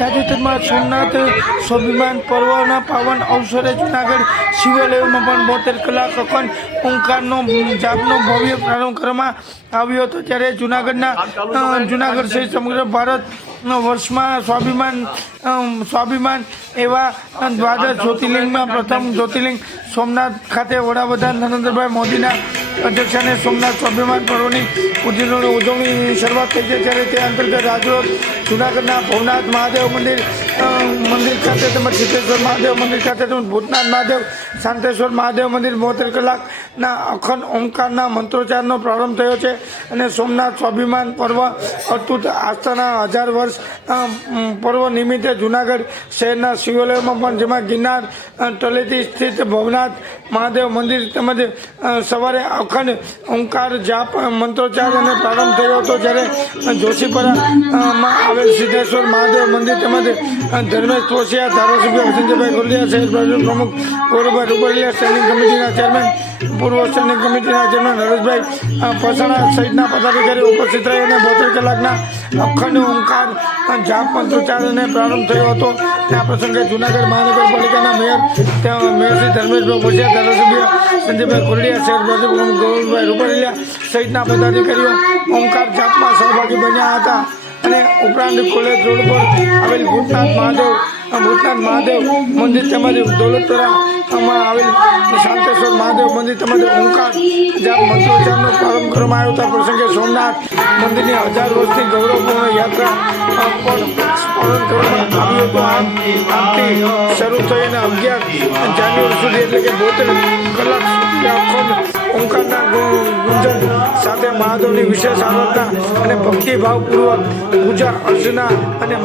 તાજેતરમાં સોમનાથ સ્વાભિમાન પર્વના પાવન અવસરે જૂનાગઢ શિવાલયોમાં પણ 72 કલાક અખંડ ઓંકારનો જાપનો ભવ્ય પ્રારંભ કરવામાં આવ્યો હતો। ત્યારે જૂનાગઢ સહિત સમગ્ર ભારત વર્ષમાં સ્વાભિમાન એવા દ્વાદશ જ્યોતિર્લિંગમાં પ્રથમ જ્યોતિર્લિંગ સોમનાથ ખાતે વડાપ્રધાન નરેન્દ્રભાઈ મોદીના અધ્યક્ષસ્થાને સોમનાથ સ્વાભિમાન પર્વની ઉજવણી શરૂઆત થઈ છે। ત્યારે તે અંતર્ગત આજરોજ જૂનાગઢના ભવનાથ મહાદેવ મંદિર ખાતે તેમજ સિદ્ધેશ્વર મહાદેવ મંદિર ખાતે તેમજ ભૂતનાથ મહાદેવ શાંતેશ્વર મહાદેવ મંદિર 72 કલાકના અખંડ ઓમકારના મંત્રોચ્ચારનો પ્રારંભ થયો છે અને સોમનાથ સ્વાભિમાન પર્વ અતૂટ આસ્થાના 1000 વર્ષ પર્વ નિમિત્તે જૂનાગઢ શહેરના શિવાલયોમાં પણ જેમાં ગિરનાર તળેટી સ્થિત ભવનાથ મહાદેવ મંદિર તેમજ સવારે અખંડ ઓમકાર જાપ મંત્રોચ્ચાર અને પ્રારંભ થયો હતો। જ્યારે જોશીપરામાં આવેલ સિદ્ધેશ્વર મહાદેવ મંદિર તેમજ ધર્મેશ તોશિયા, ધારાસભ્ય સંજયભાઈ ગોરડિયા, શહેર ભાજપ પ્રમુખ ગૌરવભાઈ રૂપારેલિયા, સ્ટેન્ડિંગ કમિટીના ચેરમેન, પૂર્વ સ્ટેન્ડિંગ કમિટીના ચેરમેન હરેશભાઈ પસાણા સહિતના પદાધિકારીઓ ઉપસ્થિત રહી અને 72 કલાકના અખંડ ઓમકાર જાપ મંત્રોચ્ચારને પ્રારંભ થયો હતો। આ પ્રસંગે જૂનાગઢ મહાનગરપાલિકાના મેયર શ્રી ધર્મેશભાઈ પસાણા, ધારાસભ્ય સંજયભાઈ ગોરડિયા, શહેર ભાજપ પ્રમુખ ગૌરવભાઈ રૂપારેલિયા સહિતના પદાધિકારીઓ ઓમકાર જાપમાં સહભાગી બન્યા હતા અને ઉપરાંત કોલેજ રોડ પર આવેલ ભૂતનાથ મહાદેવ મંદિર તેમજ દોલતપરામાં આવેલ શાંતેશ્વર મહાદેવ મંદિર તેમજ ઓમકાર જાપ મંત્રોચ્ચારનો પ્રારંભ કરવામાં આવ્યો હતો। આ પ્રસંગે સોમનાથ મંદિરની 1000 વર્ષની ગૌરવપૂર્ણ યાત્રા પણ સ્મરણ કરવામાં આવ્યું હતું। આજથી શરૂ થઈ અને 11 જાન્યુઆરી સુધી એટલે કે 72 કલાક સુધી અખંડ ઓમકારના ગુંજન સાથે મહાદેવની વિશેષ આરાધના અને ભક્તિભાવપૂર્વક પૂજા અર્ચના અને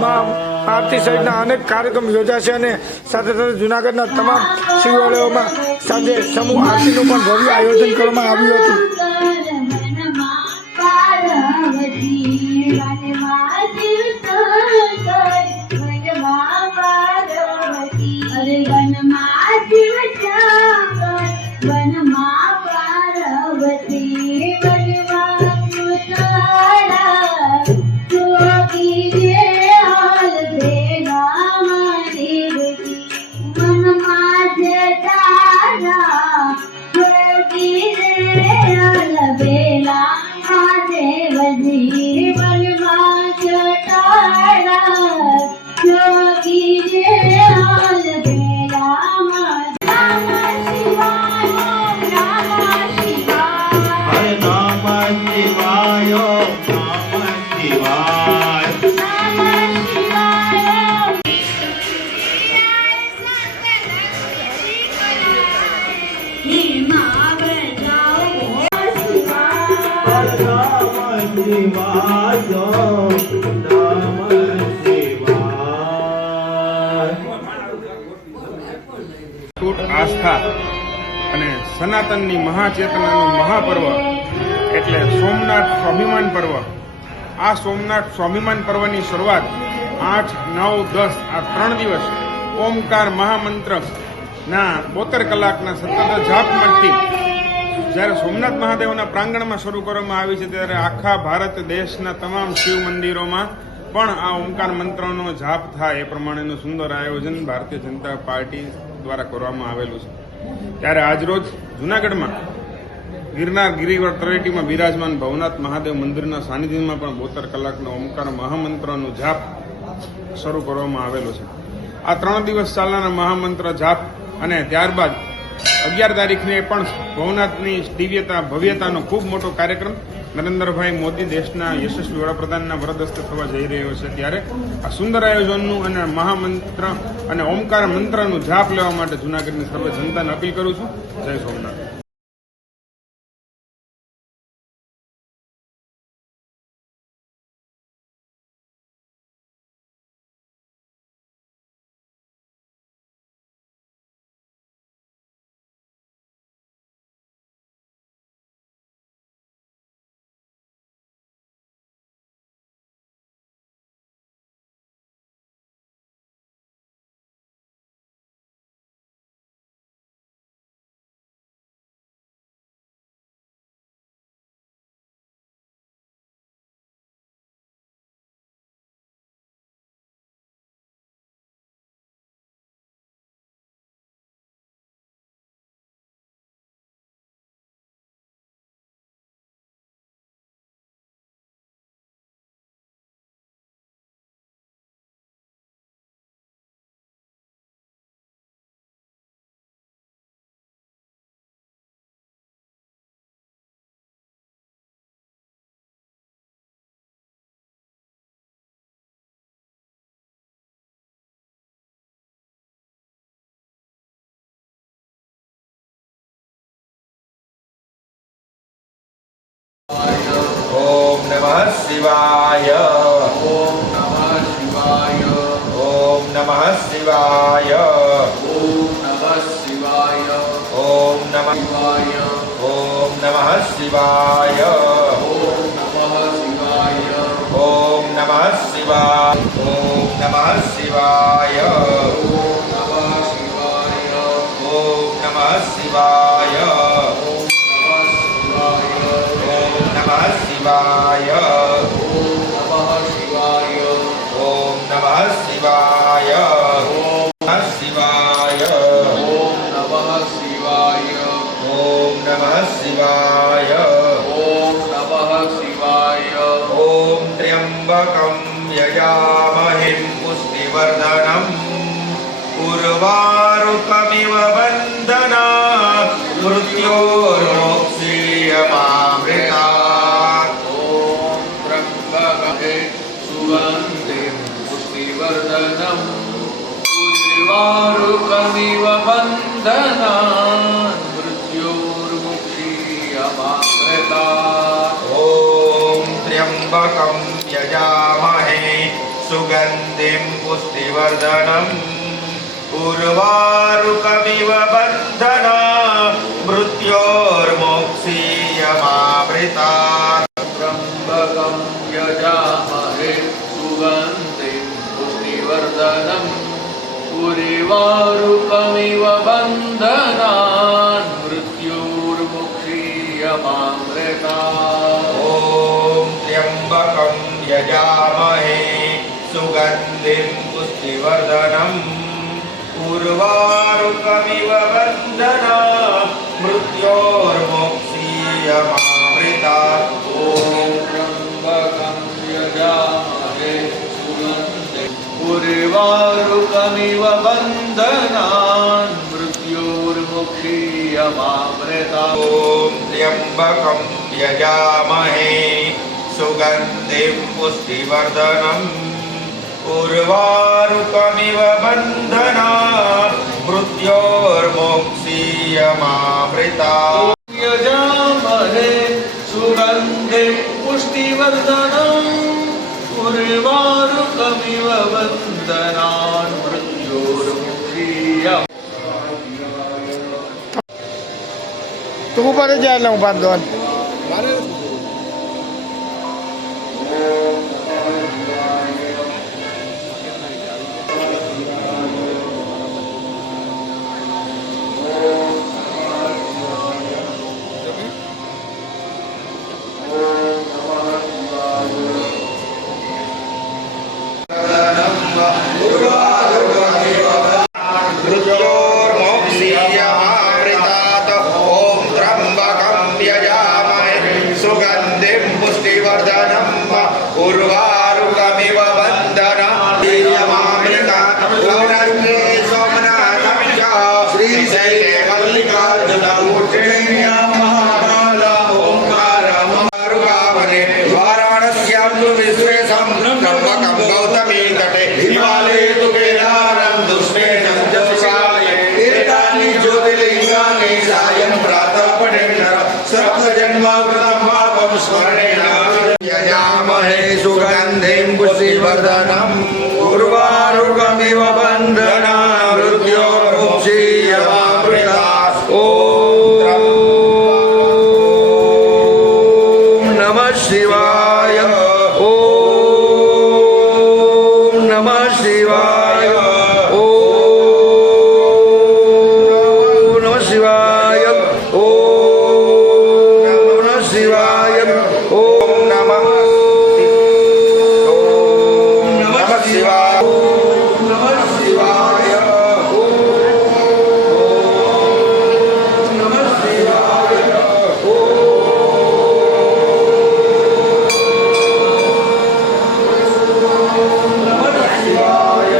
આરતી સહિતના અનેક કાર્યક્રમ યોજાશે અને સાથે સાથે જૂનાગઢના તમામ શિવાલયોમાં સાંજે સમૂહ આરતીનું પણ ભવ્ય આયોજન કરવામાં આવ્યું હતું। આસ્થા અને સનાતનની મહાચેતનાનું મહાપર્વ એટલે સોમનાથ સ્વાભિમાન પર્વ। આ સોમનાથ સ્વાભિમાન પર્વની શરૂઆત 8, 9, 10 આ 3 દિવસ ઓમકાર મહામંત્રના 72 કલાકના સતત જાપમાંથી જ્યારે સોમનાથ મહાદેવના પ્રાંગણમાં શરૂ કરવામાં આવી છે ત્યારે આખા ભારત દેશના તમામ શિવ મંદિરોમાં પણ આ ઓમકાર મંત્રનો જાપ થાય એ પ્રમાણેનું સુંદર આયોજન ભારતીય જનતા પાર્ટી દ્વારા કરવામાં આવેલું છે। ત્યારે આજરોજ જૂનાગઢમાં ગિરનાર ગિરિવર તળેટીમાં બિરાજમાન ભવનાથ મહાદેવ મંદિરના સાનિધ્યમાં પણ 72 કલાકનો ઓમકાર મહામંત્રનો જાપ શરૂ કરવામાં આવેલો છે। આ 3 દિવસ ચાલનારા મહામંત્ર જાપ અને ત્યારબાદ 11 તારીખને પણ ભવનાથની દિવ્યતા ભવ્યતાનો ખૂબ મોટો કાર્યક્રમ નરેન્દ્રભાઈ મોદી દેશના યશસ્વી વડાપ્રધાનના વરદ હસ્તે થવા જઈ રહ્યો છે। ત્યારે આ સુંદર આયોજનનું અને મહામંત્ર અને ઓમકાર મંત્રનું જાપ લેવા માટે જૂનાગઢની સર્વે જનતાને અપીલ કરું છું। જય સોમનાથ। ओम नमः शिवाय ओम नमः शिवाय ओम नमः शिवाय ओम नमः शिवाय ओम नमः शिवाय ओम नमः शिवाय ओम नमः शिवाय ओम नमः शिवाय ओम नमः शिवाय ओम नमः शिवाय ओम नमः शिवाय ओम नमः शिवाय ओम नमः शिवाय ओम नमः शिवाय ओम त्र्यंबकं यजामहे पुष्टिवर्धनम् उर्वारुकमिव बन्धना मृत्योर्मोक्षीयमामृतात् ओम त्र्यंबके सुगंधिं पुष्टिवर्धनम् उर्वारुकमिव बन्धनान् मृत्योर्मुक्षीयमामृतात् ॐ त्र्यंबकं यजामहे सुगन्धिं पुष्टिवर्धनम् उर्वारुकमिव बन्धना मृत्योर्मोक्षीयमामृतात् त्र्यंबकं यजामहे सुगन्धिं पुष्टिवर्धनम् उर्वारुकमिव बन्धनान् मृत्योर्मुक्षीयमामृतात् ॐ त्र्यंबकं यजामहे सुगन्धिं पुष्टिवर्धनम् उर्वारुकमिव बन्धना मृत्योर्मोक्षीयमामृतात् ॐ त्र्यंबकं यजामहे सुगन्धिं उर्वारुकमिव बन्धनान् मृत्योर्मुक्षीयमामृतात् ॐ त्र्यंबकं यजामहे सुगन्धिं पुष्टिवर्धनम् उर्वारुकमिव बन्धना मृत्योर्मोक्षीयमामृतात् यजामहे सुगन्धिं पुष्टिवर्धनम् उर्वारुकमिव बन्धनान् मृत्योर्मुक्षीय તું ઉપર જ જાય એટલે હું પાપ દોન मृत्योर्मोक्षीयमामृतात् ॐ त्र्यंबकं यजामहे सुगन्धिं पुष्टिवर्धनम् उर्वारुकमिव बन्धना वीर्यमामृतात् गौरङ्गे सोमनाथं च श्रीशैले मल्लिकार्जुनमूर्तिर्यामहाकालमोङ्कारमरुकावने वाराणस्यां तु विश्वेशं त्र्यंबकं गौतमी तटे हिमालये तु केदारं दुष्मेषं च विशाले एतानि ज्योतिर्लिङ्गानि सायं प्रातः पठेन्नर सप्तजन्माकृतं पापं स्मरणेन यजामहे सुगन्धिं पुष्टिवर्धनम् उर्वारुकमिव बन्धना मृत्योर्मुक्षीयमामृतात् ॐ नमः शिवाय ॐ नमः शिवाय ॐ नमः शिवाय ॐ नमः शिवाय ॐ नमः शिवाय नमः शिवाय नमः शिवाय नमः शिवाय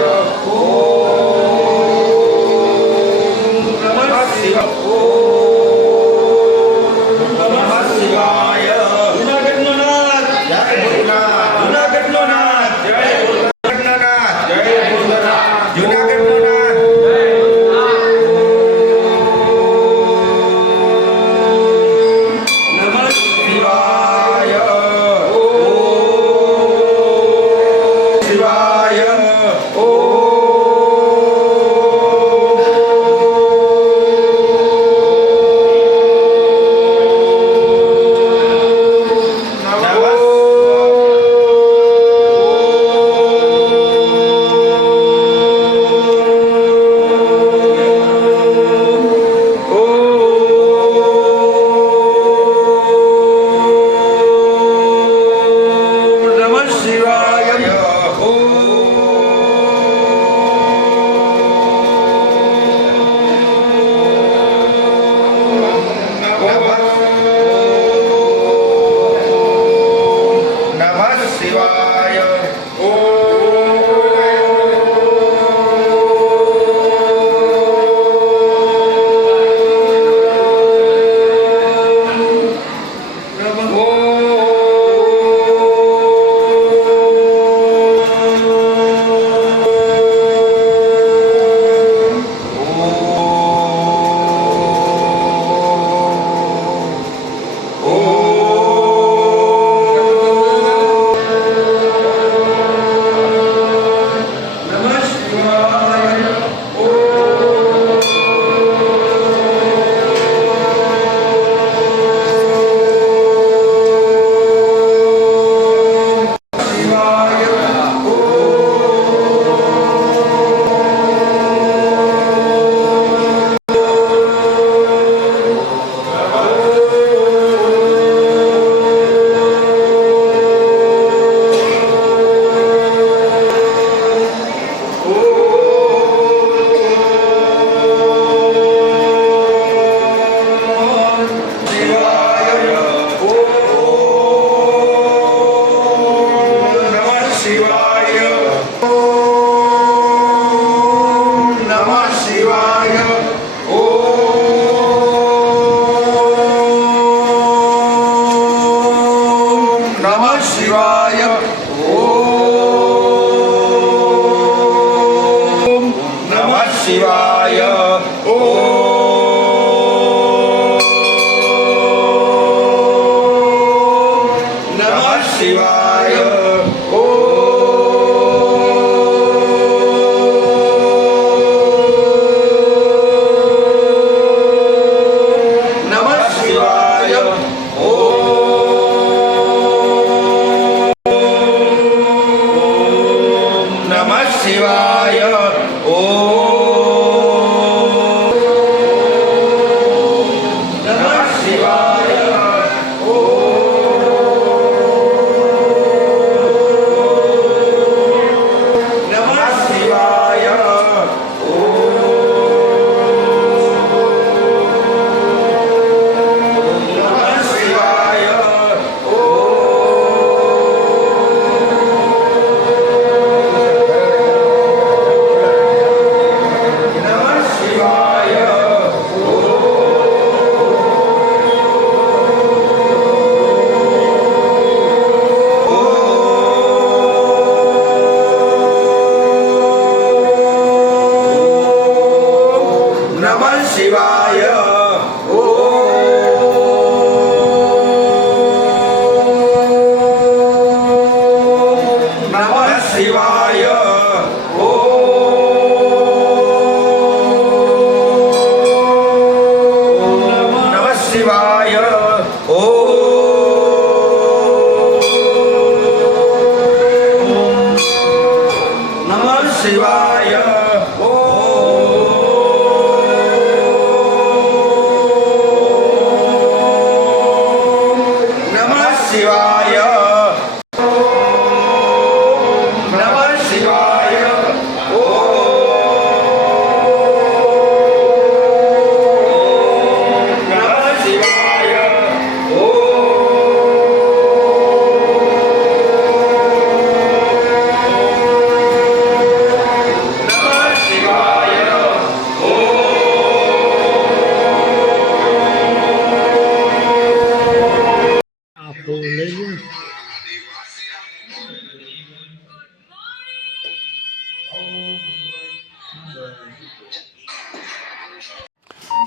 શિવાય ઓમ નમઃ શિવાય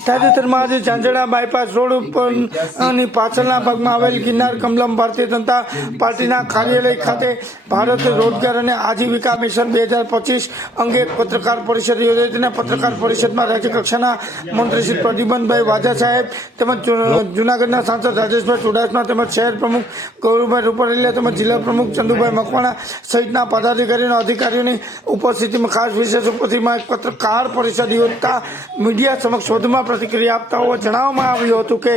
તાજેતરમાં આજે ઝાંઝણા બાયપાસ રોડ ઉપર ની પાછળના ભાગમાં આવેલ ગિરનાર કમલમ ભારતીય જનતા પાર્ટીના કાર્યાલય ખાતે ભારત રોજગાર અને આજીવિકા મિશન 2025 અંગે એક પત્રકાર પરિષદ યોજાઈ હતી. પત્રકાર પરિષદમાં રાજ્યકક્ષાના મંત્રી શ્રી પ્રદ્યુમનભાઈ વાજા સાહેબ તેમજ જૂનાગઢના સાંસદ રાજેશભાઈ ચુડાસમા તેમજ શહેર પ્રમુખ ગૌરવભાઈ રૂપારેલિયા તેમજ જિલ્લા પ્રમુખ ચંદુભાઈ મકવાણા સહિતના પદાધિકારીઓ અધિકારીઓની ઉપસ્થિતિમાં ખાસ વિશેષ ઉપસ્થિતિમાં એક પત્રકાર પરિષદ યોજતા મીડિયા સમક્ષ વધુમાં પ્રતિક્રિયા આપતા હોવા જણાવવામાં આવ્યું હતું કે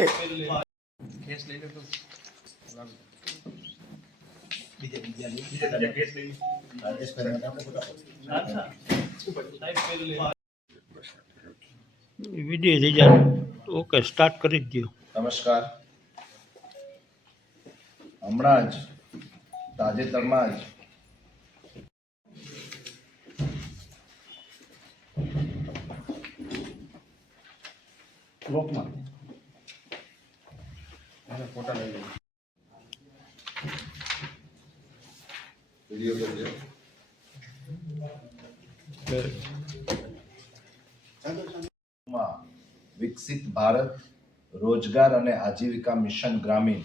વિડીયો થઈ જાય ઓકે સ્ટાર્ટ કરી જ દો. નમસ્કાર. હમણાં જ તાજેતરમાં જ વિકસિત ભારત રોજગાર અને આજીવિકા મિશન ગ્રામીણ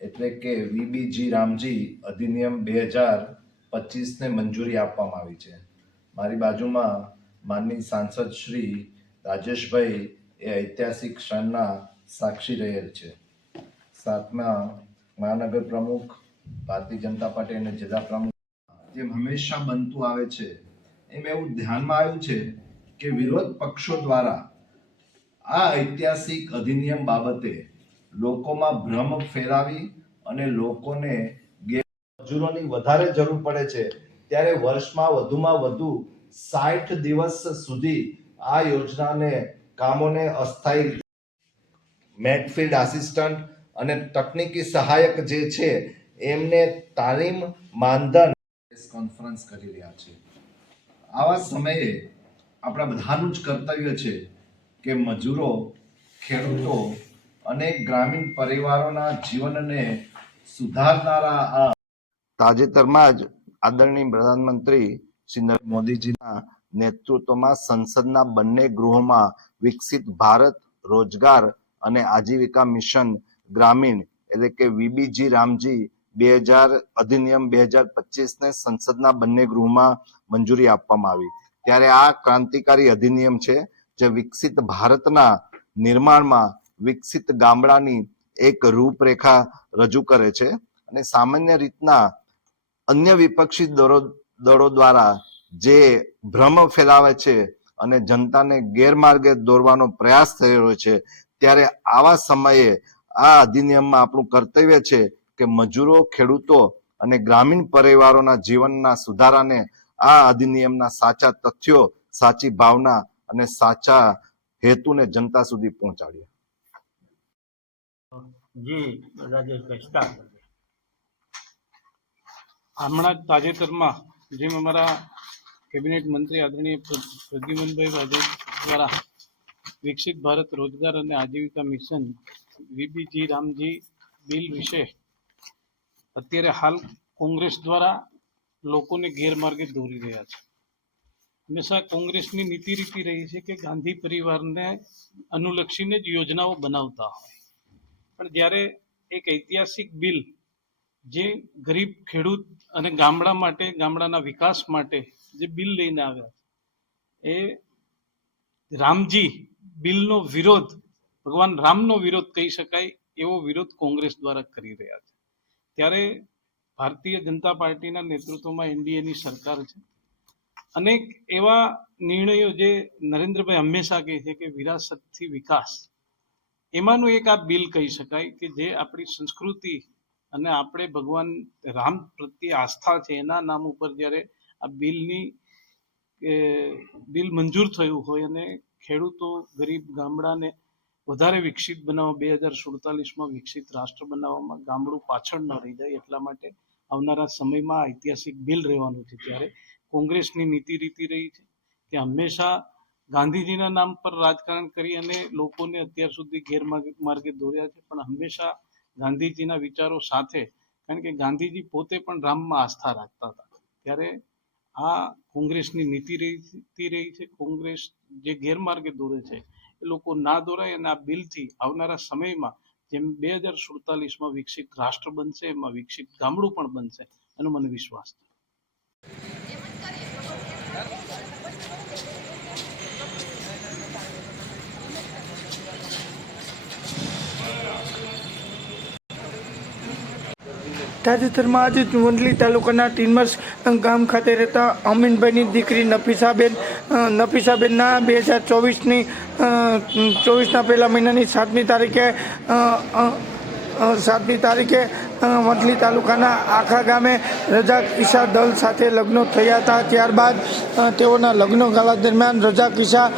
એટલે કે વીબીજી રામજી અધિનિયમ 2025ને મંજૂરી આપવામાં આવી છે. મારી બાજુમાં માનનીય સાંસદ શ્રી રાજેશભાઈ એ ઐતિહાસિક ક્ષણના સાક્ષી રહેલ છે. સાથમાં મહાનગર પ્રમુખ ભારતીય જનતા પાર્ટી અને જિલ્લા પ્રમુખ જેમ હંમેશા બનતું આવે છે એમ એવું ધ્યાનમાં આવ્યું છે કે વિરોધ પક્ષો દ્વારા આ ઐતિહાસિક અધિનિયમ બાબતે લોકોમાં ભ્રમ ફેલાવી અને લોકોને મજૂરોની વધારે જરૂર પડે છે ત્યારે વર્ષમાં વધુમાં વધુ 60 દિવસ સુધી આ યોજનાને કામોને અસ્થાયી મેટફિલ્ડ આસિસ્ટન્ટ અને તકનીકી સહાયક જે છે એમને તાલીમ માનધન કોન્ફરન્સ કરી રહ્યા છે. આવા સમયે આપણા બધાનું જ કર્તવ્ય છે કે મજૂરો, ખેડૂતો અને ગ્રામીણ પરિવારોના જીવનને સુધારનારા આ તાજેતરમાં જ આદરણીય પ્રધાનમંત્રી શ્રી નરેન્દ્ર મોદીજીના નેતૃત્વમાં સંસદના બંને ગૃહોમાં વિકસિત ભારત રોજગાર અને આજીવિકા મિશન ગ્રામીણ એટલે કે વીબીજી રામજી અધિનિયમ 2025ને સંસદના બંને ગૃહમાં મંજૂરી આપવામાં આવી. ત્યારે આ ક્રાંતિકારી અધિનિયમ છે જે વિકસિત ભારતના નિર્માણમાં વિકસિત ગામડાની એક રૂપરેખા રજૂ કરે છે અને સામાન્ય રીતના અન્ય વિપક્ષી દળો દ્વારા જે ભ્રમ ફેલાવે છે અને જનતાને ગેરમાર્ગે દોરવાનો પ્રયાસ થઈ રહ્યો છે, ત્યારે આવા સમયે આ અધિનિયમમાં આપણું કર્તવ્ય છે કે મજૂરો, ખેડૂતો અને ગ્રામીણ પરિવારોના જીવનના સુધારાને આ અધિનિયમના સાચા તથ્યો, સાચી ભાવના અને સાચા હેતુને જનતા સુધી પહોંચાડીએ. જી રાજેશભાઈ સ્ટાર્ટ. હમણાં જ તાજેતરમાં જેમ અમારા કેબિનેટ મંત્રી આદરણીય પ્રદ્યુમનભાઈ વાઘેલ દ્વારા વિકસિત ભારત રોજગાર અને આજીવિકા મિશન વીબીજી રામજી બિલ વિશે અત્યારે હાલ કોંગ્રેસ દ્વારા લોકોને ગેરમાર્ગે દોરી રહ્યા છે. હંમેશા કોંગ્રેસની નીતિ રીતિ રહી છે કે ગાંધી પરિવારને અનુલક્ષીને જ યોજનાઓ બનાવતા હોય, પણ જ્યારે એક ઐતિહાસિક બિલ જે ગરીબ ખેડૂત અને ગામડા માટે, ગામડાના વિકાસ માટે જે બિલ લઈને આવ્યા એ રામજી બિલનો વિરોધ, ભગવાન રામનો વિરોધ કહી શકાય એવો વિરોધ કોંગ્રેસ દ્વારા કરી રહ્યા છે. ત્યારે ભારતીય જનતા પાર્ટીના નેતૃત્વમાં એનડીએની સરકાર છે. અનેક એવા નિર્ણયો જે નરેન્દ્રભાઈ હંમેશા કહે છે કે વિરાસતથી વિકાસ, એમાંનું એક આ બિલ કહી શકાય કે જે આપણી સંસ્કૃતિ અને આપણે ભગવાન રામ પ્રત્યે આસ્થા છે એના નામ ઉપર જ્યારે આ બિલ મંજૂર થયું હોય અને ખેડૂતો, ગરીબ ગામડાને વધારે વિકસિત બનાવવા, 2047માં વિકસિત રાષ્ટ્ર બનાવવામાં ગામડું પાછળ ન રહી જાય એટલા માટે આવનારા સમયમાં ઐતિહાસિક બિલ રહેવાનું છે. ત્યારે કોંગ્રેસની નીતિ રીતિ રહી છે કે હંમેશા ગાંધીજીના નામ પર રાજકારણ કરી અને લોકોને અત્યાર સુધી ગેરમાર્ગે દોર્યા છે, પણ હંમેશા ગાંધીજીના વિચારો સાથે, કારણ કે ગાંધીજી પોતે પણ રામમાં આસ્થા રાખતા હતા. ત્યારે આ કોંગ્રેસની નીતિ રહી છે. કોંગ્રેસ જે ગેરમાર્ગે દોરે છે એ લોકો ના દોરાય અને આ બિલથી આવનારા સમયમાં જેમ 2047માં વિકસિત રાષ્ટ્ર બનશે એમાં વિકસિત ગામડું પણ બનશે એનો મને વિશ્વાસ છે. તાજેતરમાં આજે વંથલી તાલુકાના ટીનમર્સ ગામ ખાતે રહેતા અમીનભાઈની દીકરી નફીસાબેનના 2024ના પહેલા મહિનાની 7મી તારીખે વંથલી તાલુકાના આખા ગામે રજાક ઈશા દલ સાથે લગ્નો થયા હતા. ત્યારબાદ તેઓના લગ્ન ગાળા દરમિયાન રજાક ઈશા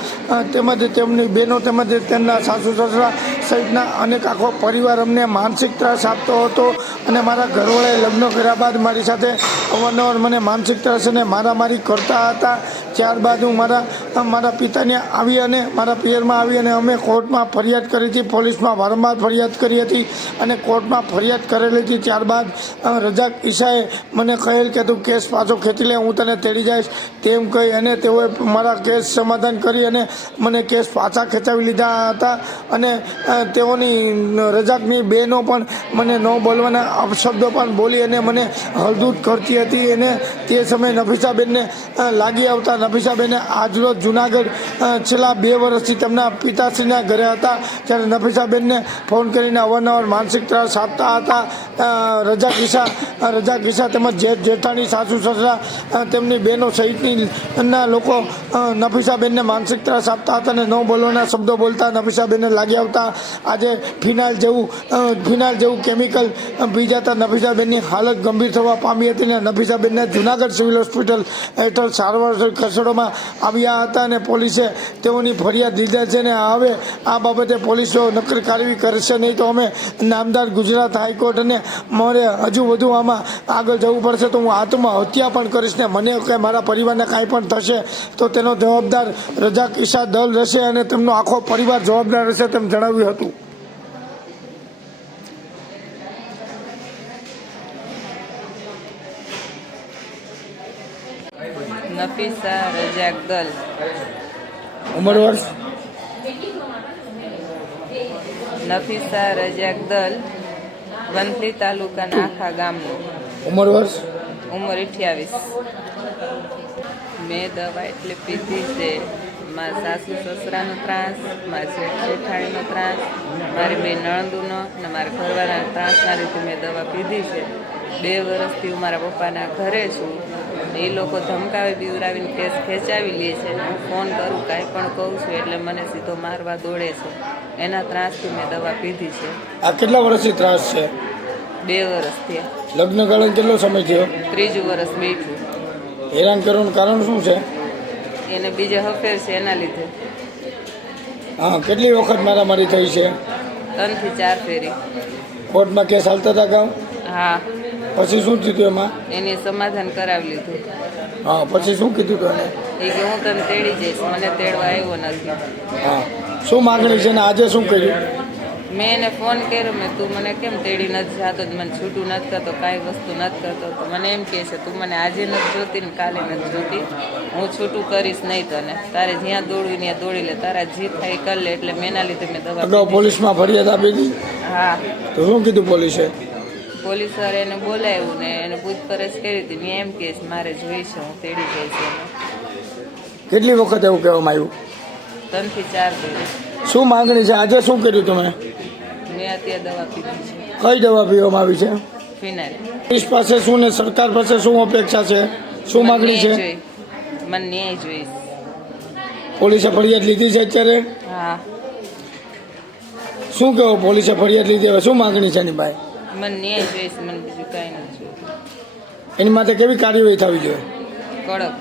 તેમજ તેમની બહેનો તેમજ તેમના સાસુ સસરા સહિતના અનેક આખો પરિવાર અમને માનસિક ત્રાસ આપતો હતો અને મારા ઘરવાળાએ લગ્ન કર્યા બાદ મારી સાથે અવારનવાર મને માનસિક ત્રાસ અને મારામારી કરતા હતા. ત્યારબાદ હું મારા પિતાને આવી અને મારા પિયરમાં આવી અને અમે કોર્ટમાં ફરિયાદ કરી હતી, પોલીસમાં વારંવાર ફરિયાદ કરી હતી અને કોર્ટમાં ફરિયાદ કરેલી હતી. ત્યારબાદ રજાક ઈશાએ મને કહેલ કે તું કેસ પાછો ખેંચી લે, હું તને તેડી જઈશ તેમ કહી અને તેઓએ મારા કેસ સમાધાન કરી અને મને કેસ પાછા ખેંચાવી લીધા હતા અને તેઓની રજાકની બહેનો પણ મને ન બોલવાના અપશબ્દો પણ બોલી અને મને હળદૂત કરતી હતી. અને તે સમયે નફીસાબેનને લાગી આવતા નફીસાબેને આજરોજ જુનાગઢ છેલ્લા 2 વર્ષથી તેમના પિતાશ્રીના ઘરે હતા. ત્યારે નફીસાબેનને ફોન કરીને અવારનવાર માનસિક ત્રાસ આપતા હતા. રજાક ઈશા તેમજ જેઠાણી, સાસુ સસરા, તેમની બહેનો સહિતની લોકો નફીસાબેનને માનસિક ત્રાસ આપતા હતા અને ન બોલવાના શબ્દો બોલતા નફીસાબેનને લાગી આવતા. આજે ફિનાઇલ જેવું કેમિકલ પી જતા નફીસાબેનની હાલત ગંભીર થવા પામી હતી અને નફીસાબેનને જુનાગઢ સિવિલ હોસ્પિટલ હેઠળ સારવાર ખસેડવામાં આવ્યા હતા અને પોલીસે તેઓની ફરિયાદ લીધા છે અને હવે આ બાબતે પોલીસો નક્કર કાર્યવાહી કરશે, નહીં તો અમે નામદાર ગુજરાત હાઈકોર્ટ અને મારે હજુ વધુ આમાં આગળ જવું પડશે તો હું આત્મહત્યા પણ કરીશ ને મને કે મારા પરિવારને કાંઈ પણ થશે તો તેનો જવાબદાર રજાક ઈશા દલ રહેશે અને તેમનો આખો પરિવાર જવાબદાર રહેશે તેમ જણાવ્યું હતું. નફીસ નફીસા રજાક દલ. ઉંમર વર્ષ નફીસા રજાક દલ, વંથલી તાલુકાના આખા ગામનું. ઉંમર વર્ષ ઉંમર 28. મેં દવા એટલે પીધી છે મારા સાસુ સસરાનો ત્રાસ, મારા જેઠ જેઠાણીનો ત્રાસ, મારી બે નણંદુનો અને મારા ઘરવાળાના ત્રાસના લીધે મેં દવા પીધી છે. 2 વર્ષથી હું મારા પપ્પાના ઘરે છું. એ લોકો ધમકાવી બીવરાવીને કેસ ખેંચાવી લે છે. હું ફોન કરું કાંઈ પણ કહું છું એટલે મને સીધો મારવા દોડે છે. એના ત્રાસથી મેં દવા પીધી છે. આ કેટલા વર્ષથી ત્રાસ છે? 2 વર્ષથી. લગ્ન ગાળાનો કેટલો સમય થયો? 3જું વર્ષ બેઠું. હેરાન કરવાનું કારણ શું છે? એને બીજે હફેર છે એના લીધે. હા, કેટલી વખત મારામારી થઈ છે? 3 થી 4 ફેરી. કોર્ટમાં કેસ હાલતા હતા ગામ? હા, પછી શું થયું એમાં? એને સમાધાન કરાવી લીધું. હા, પછી શું કીધું તું એને? એ કે હું તને તેડી જઈશ, મને તેડવા આવ્યો નથી. હા, શું માગણી છે ને આજે શું કર્યું? મેં એને ફોન કર્યો, મેં તું મને કેમ તેડી નથી જાતો, મને છૂટું નથી કરતો, કાંઈ વસ્તુ નથી કરતો. તો મને એમ કહે છે તું મને આજે નથી જોતી ને કાલે નથી જોતી, હું છૂટું કરીશ નહીં તને. તારે જ્યાં દોડવી ત્યાં દોડી લે, તારા જે થાય એ કરી લે. એટલે મેં એના લીધે મેં દવા અગાઉ પીધી. પોલીસમાં ફરિયાદ આપી હતી? હા, તો શું કીધું પોલીસે? પોલીસ વાળા એને બોલાવ્યું ને એને પૂછપરછ કરી હતી. મેં એમ કહીશ મારે જોઈ છે, હું તેડી જઈશ એને. કેટલી વખત એવું કહેવામાં આવ્યું? 3 થી 4 ફેરી. શું માગણી છે? આજે શું કર્યું તમે? મેં અત્યારે દવા પીધી છે, કઈ દવા પીવામાં આવી છે? ફિનાઇલ. પોલીસ પાસે શું ને સરકાર પાસે શું અપેક્ષા છે? શું માગણી છે? મને ન્યાય જોઈશ. પોલીસે ફરિયાદ લીધી છે અત્યારે? હા, શું કહેવો? પોલીસે ફરિયાદ લીધી, હવે શું માગણી છે એની ભાઈ? મને ન્યાય જોઈશ, મને બીજું કાંઈ નથી જોઈતું. એની માટે કેવી કાર્યવાહી થવી જોઈએ? કડક.